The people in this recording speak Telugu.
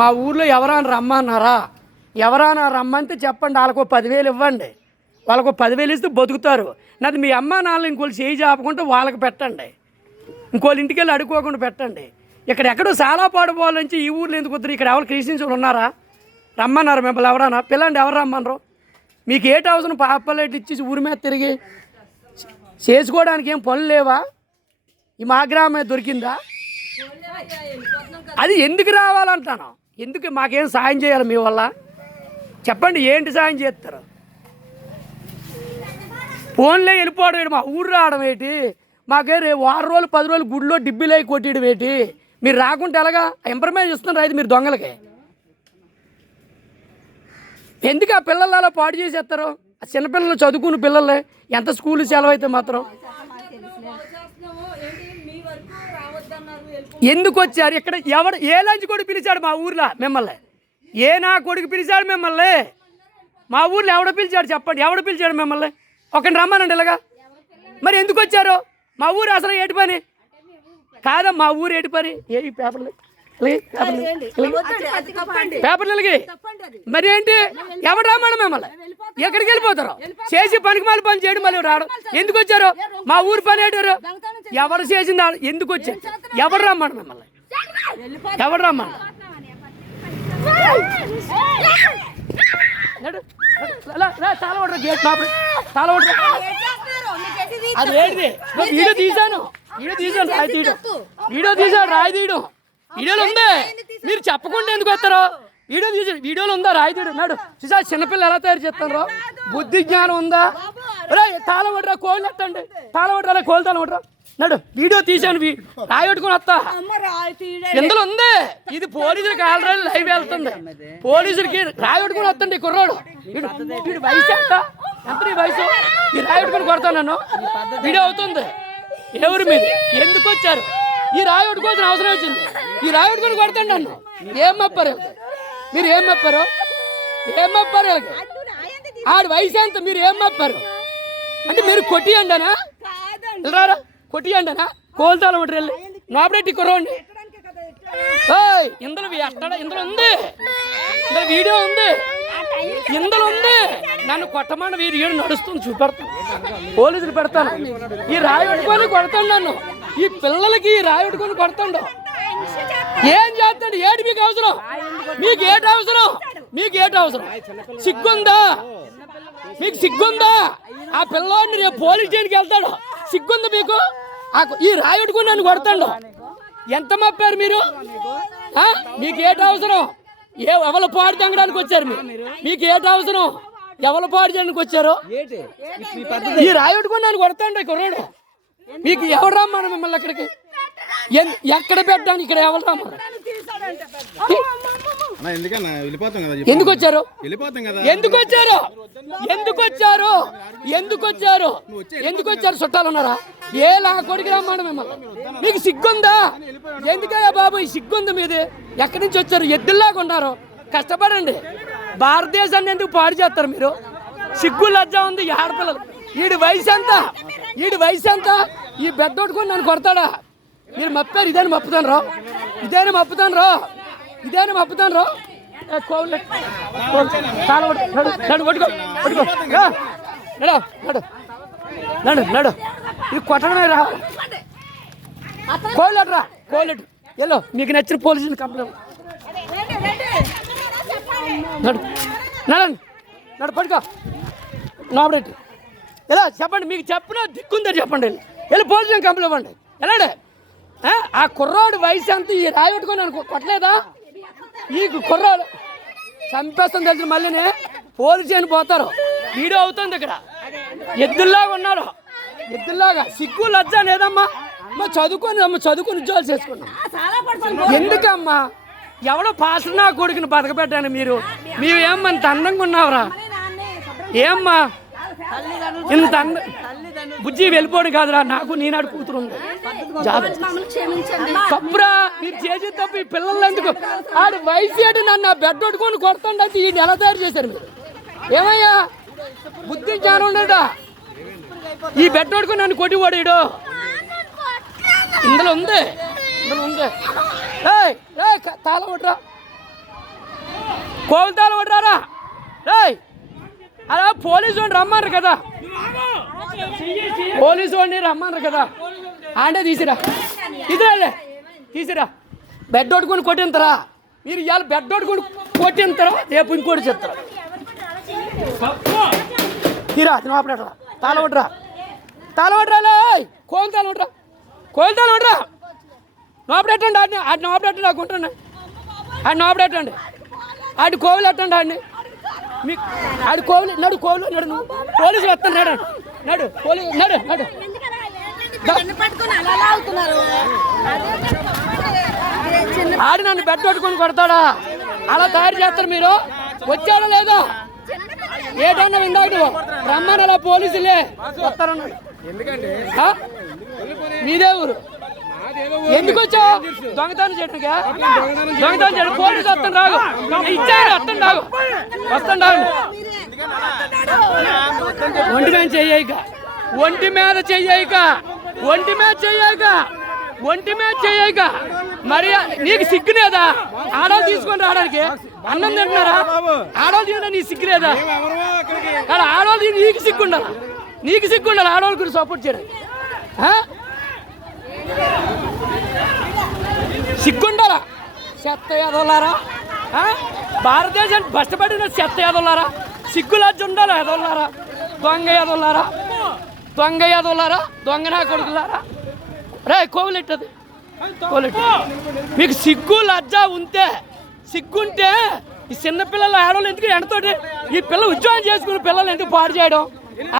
మా ఊర్లో ఎవరైనా రమ్మన్నారా? ఎవరైనా రమ్మంటే చెప్పండి వాళ్ళకు పదివేలు ఇవ్వండి. వాళ్ళకు పదివేలు ఇస్తే బతుకుతారు. నాది మీ అమ్మ నాన్న ఇంకోళ్ళు చేయి చాపకుంటే వాళ్ళకి పెట్టండి. ఇంకోళ్ళ ఇంటికి వెళ్ళి అడుక్కోకుండా పెట్టండి. ఇక్కడ ఎక్కడో చాలా నుంచి ఈ ఊర్లో ఎందుకు వద్దరు? ఇక్కడ ఎవరు క్రిస్టియన్స్ ఉన్నారా? రమ్మన్నారు మిమ్మల్ని ఎవరన్నా పిల్లండి ఎవరు రమ్మన్నారు మీకు ఏటి అవసరం పాపలేట్ ఇచ్చి ఊరి మీద తిరిగి చేసుకోవడానికి ఏం పనులు లేవా? ఈ మా గ్రామే దొరికిందా? అది ఎందుకు రావాలంటాను? ఎందుకు మాకేం సాయం చేయాలి మీ వల్ల? చెప్పండి ఏంటి సాయం చేస్తారు? ఫోన్లే వెళ్ళిపోవడం ఏంటి? మా ఊరు రావడం ఏంటి? మాకే రే వారం రోజులు పది రోజులు గుడిలో డిబ్బిలై కొట్టేయడం ఏంటి? మీరు రాకుంటే ఎలాగా? ఇన్ఫర్మేషన్ ఇస్తున్నారు అయితే మీరు దొంగలకి. ఎందుకు ఆ పిల్లలు అలా పాడు చేసేస్తారు? ఆ చిన్నపిల్లలు చదువుకున్న పిల్లలే. ఎంత స్కూల్ సెలవు అయితే మాత్రం? ఎందుకు వచ్చారు? ఇక్కడ ఎవడు ఏ లంచ్ కొడుకు పిలిచాడు మా ఊర్లో? మిమ్మల్ని. ఏ నా కొడుకు పిలిచాడు మిమ్మల్ని? మా ఊర్లో ఎవడ పిలిచాడు చెప్పండి. ఎవడు పిలిచాడు మిమ్మల్ని? ఒకరిని రమ్మనండి ఇలాగా. మరి ఎందుకు వచ్చారు? మా ఊరు అసలు ఏటి పని? కాదా మా ఊరు ఏటి పని? ఏ పేపర్లు? పేపర్లు. పేపర్లు ఇలాగే. మరి ఏంటి? ఎవడు రమ్మను మిమ్మల్ని? ఎక్కడికి వెళ్ళిపోతారు? చేసి పనికి మళ్ళీ పని చేయడం మళ్ళీ రావడం ఎందుకు వచ్చారు? మా ఊరు పని ఏంటారు ఎవరు చేసింది ఎందుకు వచ్చారు? ఎవరు రమ్మను మిమ్మల్ని? ఎవరు రమ్మను గేట్ లోపల. అది వీడియో తీశాను. వీడియో తీశాను రాయి తీయడం. వీడియో తీశాను రాయి తీయడం. వీడియోలో ఉంది మీరు చెప్పకుండా ఎందుకు వస్తారు? వీడియో తీసి వీడియోలో ఉందా? రాయి తీయడం నాడు. చూసా చిన్నపిల్లలు ఎలా తయారు చేస్తారో బుద్ధి జ్ఞానం ఉందా? రే తాళం కొట్టరా కోళ్ళు ఎత్తండి. తాళం కొట్టరా కోళ్ళు తాళం కొట్టరా నడు వీడియో తీశాను రాయి పెట్టుకుని వస్తా. ఇందులో ఉంది? ఇది పోలీసులకి ఆల్రెడీ లైవ్ వెళ్తుంది. పోలీసులకి రాయి పెట్టుకుని వస్తుంది ఈ కుర్రోడు. వీడు వయసు ఎంత? ఎంత నీ వయసు? ఈ రాయి పెట్టుకుని కొడతాను నన్ను? వీడియో అవుతుంది. ఎవరు మీరు? ఎందుకు వచ్చారు? ఈ రాయి పెట్టుకోవాల్సిన అవసరం వచ్చింది? ఈ రాయి పెట్టుకుని కొడతాను నన్ను. ఏం మప్పారు? మీరు ఏం చెప్పారు? ఏం చెప్పారు ఆడి వయసు ఎంత? మీరు ఏం చెప్పారు? అంటే మీరు కొట్టియండనా రారా కొట్టియండనా కోల్తాలు ఒకటి వెళ్ళి? నాపరెట్టి కుర్రోండి ఇందులో ఎక్కడ? ఇందులో ఉంది. ఇందులో వీడియో ఉంది. ఇందులో ఉంది. నన్ను కొట్టమని వీరు ఏడు నడుస్తుంది చూపెడతాను. పోలీసులు పెడతాను. ఈ రాయి పెట్టుకొని కొడతాను నన్ను. ఈ పిల్లలకి ఈ రాయి పెట్టుకొని కొడతాడు ఏం చేస్తాడు? ఏడు మీకు అవసరం. మీకు ఏటి అవసరం? మీకు ఏటి అవసరం? సిగ్గుందా? మీకు సిగ్గుందా? ఆ పిల్లోడిని రేపు పోలీస్ స్టేషన్కి వెళ్తాడు. సిగ్గుందా మీకు? ఈ రాయి పెట్టుకొని నన్ను కొడతాడు. ఎంత మప్పారు మీరు? మీకు ఏటి అవసరం? ఏ ఎవరు పాడు తంగడానికి వచ్చారు మీరు మీకు ఏటి అవసరం? ఎవరు పాడు చేయడానికి వచ్చారు ఈ రాయి పెట్టుకొని నన్ను కొడతాండి కుర్రాడు. మీకు ఎవరు రమ్మను మిమ్మల్ని అక్కడికి? ఎన్- ఎక్కడ పెట్టాను ఇక్కడ ఎవరు రమ్మను? ఎందుకు వచ్చారు? ఎందుకు వచ్చారు? ఎందుకు వచ్చారు? ఎందుకు వచ్చారు? ఎందుకు వచ్చారు? చుట్టాలు ఉన్నారా? ఏ నా కొడుకు రమ్మాడు మిమ్మల్ని? మీకు సిగ్గుందా? ఎందుకయ్యా బాబు ఈ సిగ్గుంది మీది? ఎక్కడి నుంచి వచ్చారు? ఎద్దుల్లాగా ఉన్నారు. కష్టపడండి. భారతదేశాన్ని ఎందుకు పాడు చేస్తారు మీరు? సిగ్గు లజ్జ ఉంది ఈ ఆడపిల్లలు. వీడి వయసు ఎంత? వీడి వయసు ఎంత? ఈ బెద్దొట్టుకొని నన్ను కొడతాడా? మీరు మప్పారు ఇదేని మప్పుతాను రా ఇదేని మప్పుతాను రా ఇదేనా మప్పుతాను రా. ఏ, కోళ్ళు. నడు పట్టుకో పట్టుకో. నడు నడు. నడు నడు. ఇది కొట్టడమే రా. కోళ్ళు రా కోళ్ళు ఎల్లో మీకు నచ్చిన పోలీసులు కంప్లైంట్. నడు నడండి నడు పట్టుకో. నోబరెట్టి ఎలా చెప్పండి మీకు చెప్పిన దిక్కుందని చెప్పండి. వెళ్ళి వెళ్ళి పోలీసులు కంప్లైంట్ ఇవ్వండి. ఎలాడే? ఆ, కుర్రాడు వయసు అంతా ఈ రాయి పెట్టుకొని అనుకో కొట్టలేదా? నీకు కుర్రాడు చంపేస్తాం తెలిసిన మళ్ళీనే పోలీసు అని పోతారు. వీడియో అవుతుంది ఇక్కడ. ఎద్దుల్లాగా ఉన్నారు. ఎద్దుల్లాగా. సిగ్గు లజ్జ లేదమ్మా. మా చదువుకొని అమ్మ చదువుకొని ఉద్యోగాలు చేసుకున్నాం. ఎందుకమ్మా? ఎవడో పాస్ నా కొడుకుని బతకబెట్టాను మీరు? మీరు ఇంత అందంగా ఉన్నావురా? ఏమ్మా? ఇంత అంద బుజ్జి వెళ్ళిపోవడం కాదురా నాకు నీనాడు కూతురు ఉంది. తప్పురా మీరు చేసే తప్పు ఈ పిల్లలు ఎందుకు? ఆడు వయసు ఏడు నన్ను బెడ్ కొట్టుకొని కొడతాండి ఈ నెల తయారు చేశారు మీరు. ఏమయ్యా? బుద్ధి జ్ఞానం ఉండడా ఈ బెడ్ కొట్టుకొని నన్ను కొట్టి పడేడు. ఇందులో ఉంది. ఇందులో ఉంది. ఏయ్ ఏయ్ తాళ కొట్టరా. కోవితాలు కొట్టారా రేయ్ అలా పోలీసు రమ్మన్నారు కదా. పోలీసు వాడిని రమ్మన్నారు కదా. ఆండే తీసిరా. తీసిరాలే తీసిరా. బెడ్ కొట్టుకొని కొట్టింతరా? మీరు ఇవాళ బెడ్ కొట్టుకొని కొట్టింతరా? రేపు ఇంకోటి చెప్తారా తీరా తినవాపడరా తాళవడ్రా తాళవడ్రా కోయిలు తాళవడ్రా కోయిలు తాళవడ్రా నోపడెట్టండి ఆడిని ఆడిని నోపడెట్టండి ఆడుకుంటాను ఆడిని నోపడెట్టండి ఆడి కోవిలు ఎట్టండి ఆడిని. మీకు ఆడి కోవులు నడు కోవులు నడు పోలీసులు వస్తాను నడండి నడు పోలీసు నడు నడు. ఆడి నన్ను బెడ్ కొట్టుకొని కొడతాడా? అలా తయారు చేస్తారు మీరు? వచ్చాడో లేదో? ఏటన్నా ఇందాక రమ్మని అలా పోలీసులే? మీదే ఊరు. ఎందుకు వచ్చావు? దొంగతనం చేయడానికి దొంగతనం చేయడం పోలీసు వస్తాను రాగు ఇచ్చారు వస్తాను రాగు వస్తాను రాగు ఒంటి మీద చెయ్యక ఒంటి మీద చెయ్యక ఒంటి మీద చెయ్యక ఒంటి మీద చెయ్యక మరి నీకు సిగ్గులేదా ఆడవాళ్ళు తీసుకొని రావడానికి. అన్నం తింటున్నారా? ఆడవాళ్ళు తిన్నా నీకు సిగ్గులేదా ఎవరు కానీ ఆడవాళ్ళు తిని నీకు సిగ్గుండాలి నీకు సిగ్గుండాలి ఆడవాళ్ళ గురించి సపోర్ట్ చేయడం సిగ్గుండాలా? చెత్త ఎదవలారా ఆ? భారతదేశానికి కష్టపడిన చెత్త ఎదవలారా సిగ్గులాజ్ ఉండాలా ఎదొల్లారా? దొంగ ఎదొల్లారా? దొంగ ఎదొల్లారా? దొంగ నా కొడుకులారా? రే కోవిలెట్టది. కోవిలెట్టు. మీకు సిగ్గు లజ్జ ఉంటే సిగ్గుంటే ఈ చిన్నపిల్లలు ఆడవాళ్ళు ఎందుకు ఎండతోటి ఈ పిల్ల ఉద్యోగం చేసుకుని పిల్లలు ఎందుకు పాడు చేయడం?